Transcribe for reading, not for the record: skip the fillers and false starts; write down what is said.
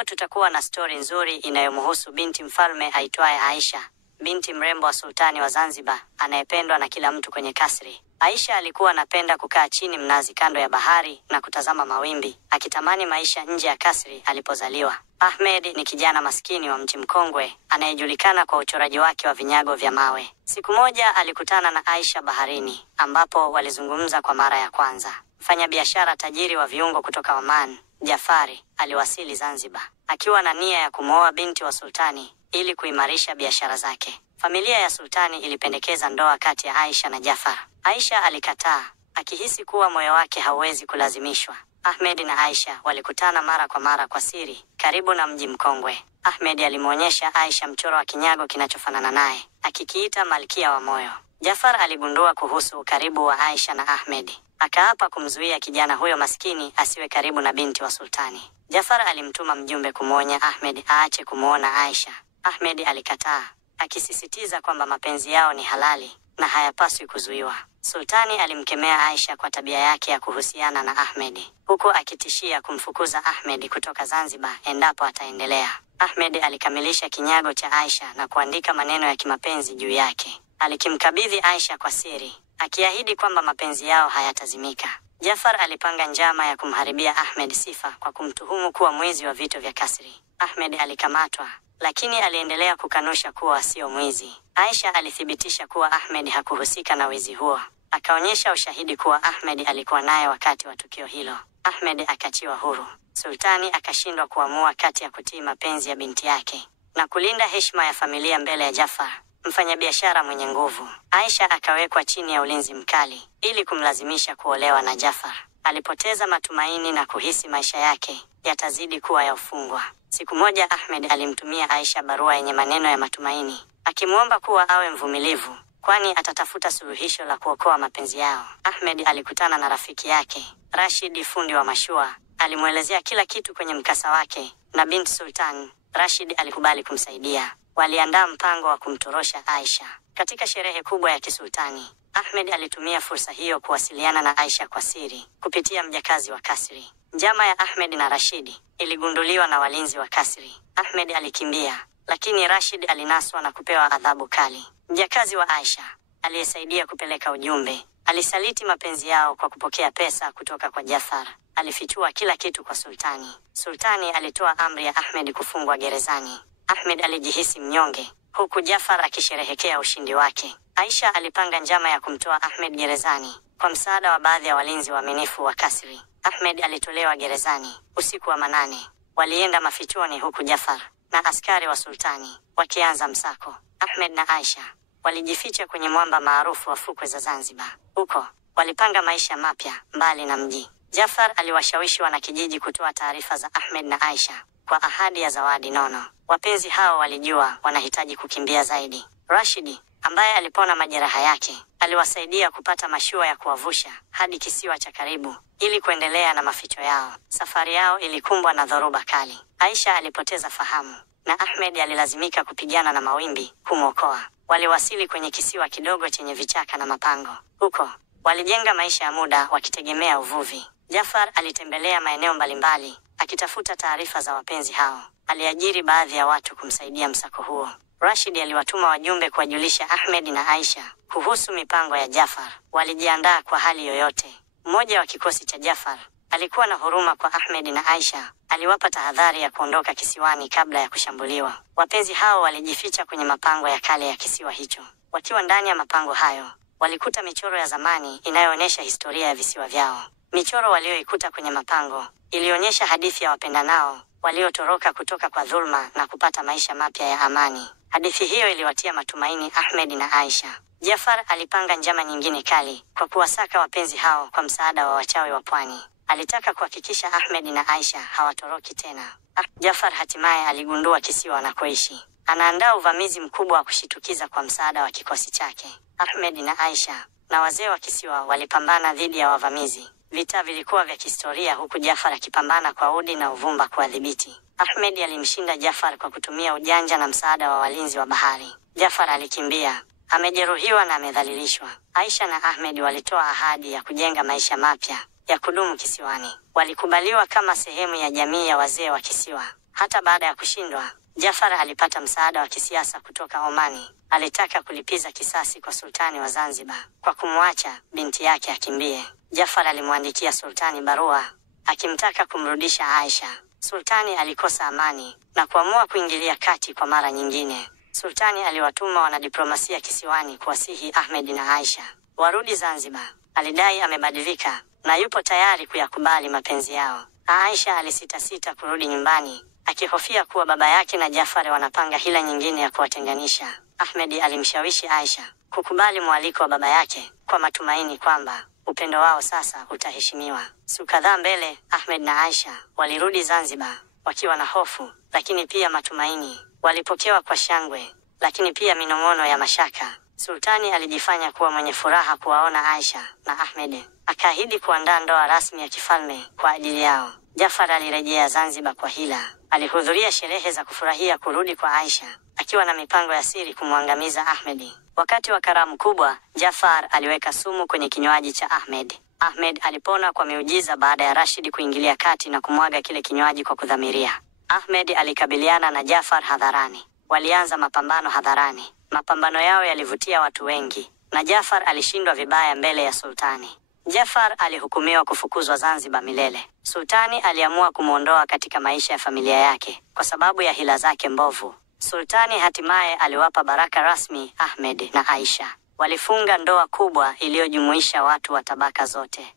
Leo tutakuwa na stori nzuri inayomhusu binti mfalme aitwaye Aisha, binti mrembo wa sultani wa Zanzibar, anayependwa na kila mtu kwenye kasri. Aisha alikuwa anapenda kukaa chini mnazi kando ya bahari na kutazama mawimbi, akitamani maisha nje ya kasri alipozaliwa. Ahmed ni kijana maskini wa mji mkongwe, anayejulikana kwa uchoraji wake wa vinyago vya mawe. Siku moja alikutana na Aisha baharini, ambapo walizungumza kwa mara ya kwanza. Mfanyabiashara tajiri wa viungo kutoka Oman, Jafari, aliwasili Zanzibar akiwa na nia ya kumwoa binti wa sultani ili kuimarisha biashara zake. Familia ya sultani ilipendekeza ndoa kati ya Aisha na Jafar. Aisha alikataa, akihisi kuwa moyo wake hauwezi kulazimishwa. Ahmed na Aisha walikutana mara kwa mara kwa siri, karibu na mji mkongwe. Ahmed alimwonyesha Aisha mchoro wa kinyago kinachofanana naye, akikiita Malkia wa Moyo. Jafar aligundua kuhusu ukaribu wa Aisha na Ahmed. Akaapa kumzuia kijana huyo maskini asiwe karibu na binti wa sultani. Jafar alimtuma mjumbe kumwonya Ahmed aache kumuona Aisha. Ahmed alikataa, akisisitiza kwamba mapenzi yao ni halali na hayapaswi kuzuiwa. Sultani alimkemea Aisha kwa tabia yake ya kuhusiana na Ahmed, huku akitishia kumfukuza Ahmed kutoka Zanzibar endapo ataendelea. Ahmed alikamilisha kinyago cha Aisha na kuandika maneno ya kimapenzi juu yake. Alikimkabidhi Aisha kwa siri, akiahidi kwamba mapenzi yao hayatazimika. Jafar alipanga njama ya kumharibia Ahmed sifa kwa kumtuhumu kuwa mwizi wa vitu vya kasri. Ahmed alikamatwa, lakini aliendelea kukanusha kuwa sio mwizi. Aisha alithibitisha kuwa Ahmed hakuhusika na wizi huo. Akaonyesha ushahidi kuwa Ahmed alikuwa naye wakati wa tukio hilo. Ahmed akachiwa huru. Sultani akashindwa kuamua kati ya kutii mapenzi ya binti yake na kulinda heshima ya familia mbele ya Jafar, mfanyabiashara mwenye nguvu. Aisha akawekwa chini ya ulinzi mkali ili kumlazimisha kuolewa na Jafar. Alipoteza matumaini na kuhisi maisha yake yatazidi kuwa ya ufungwa. Siku moja Ahmed alimtumia Aisha barua yenye maneno ya matumaini, akimwomba kuwa awe mvumilivu, kwani atatafuta suluhisho la kuokoa mapenzi yao. Ahmed alikutana na rafiki yake, Rashid, fundi wa mashua. Alimwelezea kila kitu kwenye mkasa wake, na binti sultan, Rashid, alikubali kumsaidia. Waliandaa mpango wa kumtorosha Aisha. Katika sherehe kubwa ya kisultani, Ahmed alitumia fursa hiyo kuwasiliana na Aisha kwa siri kupitia mjakazi wa kasri. Njama ya Ahmed na Rashid iligunduliwa na walinzi wa kasri. Ahmed alikimbia, lakini Rashid alinaswa na kupewa adhabu kali. Mjakazi wa Aisha, aliyesaidia kupeleka ujumbe, alisaliti mapenzi yao kwa kupokea pesa kutoka kwa Jafar. Alifichua kila kitu kwa sultani. Sultani alitoa amri ya Ahmed kufungwa gerezani. Ahmed alijihisi mnyonge, huku Jafar akisherehekea ushindi wake. Aisha alipanga njama ya kumtoa Ahmed gerezani kwa msaada wa baadhi ya walinzi waaminifu wa kasri. Ahmed alitolewa gerezani. Usiku wa manane, walienda mafichoni huku Jafar na askari wa sultani wakianza msako. Ahmed na Aisha walijificha kwenye mwamba maarufu wa fukwe za Zanzibar. Huko walipanga maisha mapya mbali na mji. Jafar aliwashawishi wanakijiji kutoa taarifa za Ahmed na Aisha kwa ahadi ya zawadi nono. Wapenzi hao walijua wanahitaji kukimbia zaidi. Rashid, ambaye alipona majeraha yake, aliwasaidia kupata mashua ya kuwavusha hadi kisiwa cha karibu ili kuendelea na maficho yao. Safari yao ilikumbwa na dhoruba kali. Aisha alipoteza fahamu na Ahmed alilazimika kupigana na mawimbi kumwokoa. Waliwasili kwenye kisiwa kidogo chenye vichaka na mapango. Huko walijenga maisha ya muda wakitegemea uvuvi. Jafar alitembelea maeneo mbalimbali akitafuta taarifa za wapenzi hao. Aliajiri baadhi ya watu kumsaidia msako huo. Rashid aliwatuma wajumbe kuwajulisha Ahmed na Aisha kuhusu mipango ya Jafar. Walijiandaa kwa hali yoyote. Mmoja wa kikosi cha Jafar alikuwa na huruma kwa Ahmed na Aisha. Aliwapa tahadhari ya kuondoka kisiwani kabla ya kushambuliwa. Wapenzi hao walijificha kwenye mapango ya kale ya kisiwa hicho. Wakiwa ndani ya mapango hayo, walikuta michoro ya zamani inayoonyesha historia ya visiwa vyao. Michoro walioikuta kwenye mapango ilionyesha hadithi ya wapendanao waliotoroka kutoka kwa dhulma na kupata maisha mapya ya amani. Hadithi hiyo iliwatia matumaini Ahmed na Aisha. Jafar alipanga njama nyingine kali kwa kuwasaka wapenzi hao kwa msaada wa wachawi wa pwani. Alitaka kuhakikisha Ahmed na Aisha hawatoroki tena. Jafar hatimaye aligundua kisiwa wanakoishi. Anaandaa uvamizi mkubwa wa kushitukiza kwa msaada wa kikosi chake. Ahmed na Aisha na wazee wa kisiwa walipambana dhidi ya wavamizi. Vita vilikuwa vya kihistoria, huku Jafar akipambana kwa udi na uvumba kuwadhibiti. Ahmed alimshinda Jafar kwa kutumia ujanja na msaada wa walinzi wa bahari. Jafar alikimbia, amejeruhiwa na amedhalilishwa. Aisha na Ahmed walitoa ahadi ya kujenga maisha mapya ya kudumu kisiwani. Walikubaliwa kama sehemu ya jamii ya wazee wa kisiwa. Hata baada ya kushindwa, Jafar alipata msaada wa kisiasa kutoka Omani. Alitaka kulipiza kisasi kwa sultani wa Zanzibar kwa kumwacha binti yake akimbie. Jafar alimwandikia sultani barua akimtaka kumrudisha Aisha. Sultani alikosa amani na kuamua kuingilia kati kwa mara nyingine. Sultani aliwatuma wanadiplomasia kisiwani kuwasihi Ahmed na Aisha warudi Zanzibar. Alidai amebadilika na yupo tayari kuyakubali mapenzi yao. Aisha alisita kurudi nyumbani, akihofia kuwa baba yake na Jafar wanapanga hila nyingine ya kuwatenganisha. Ahmed alimshawishi Aisha kukubali mwaliko wa baba yake kwa matumaini kwamba upendo wao sasa utaheshimiwa. Siku kadhaa mbele, Ahmed na Aisha walirudi Zanzibar wakiwa na hofu lakini pia matumaini. Walipokewa kwa shangwe lakini pia minong'ono ya mashaka. Sultani alijifanya kuwa mwenye furaha kuwaona Aisha na Ahmed. Akaahidi kuandaa ndoa rasmi ya kifalme kwa ajili yao. Jafar alirejea Zanzibar kwa hila. Alihudhuria sherehe za kufurahia kurudi kwa Aisha, akiwa na mipango ya siri kumwangamiza Ahmed. Wakati wa karamu kubwa, Jafar aliweka sumu kwenye kinywaji cha Ahmed. Ahmed alipona kwa miujiza baada ya Rashid kuingilia kati na kumwaga kile kinywaji kwa kudhamiria. Ahmed alikabiliana na Jafar hadharani. Walianza mapambano hadharani. Mapambano yao yalivutia watu wengi na Jafar alishindwa vibaya mbele ya sultani. Jafar alihukumiwa kufukuzwa Zanzibar milele. Sultani aliamua kumuondoa katika maisha ya familia yake kwa sababu ya hila zake mbovu. Sultani hatimaye aliwapa baraka rasmi Ahmed na Aisha. Walifunga ndoa kubwa iliyojumuisha watu wa tabaka zote.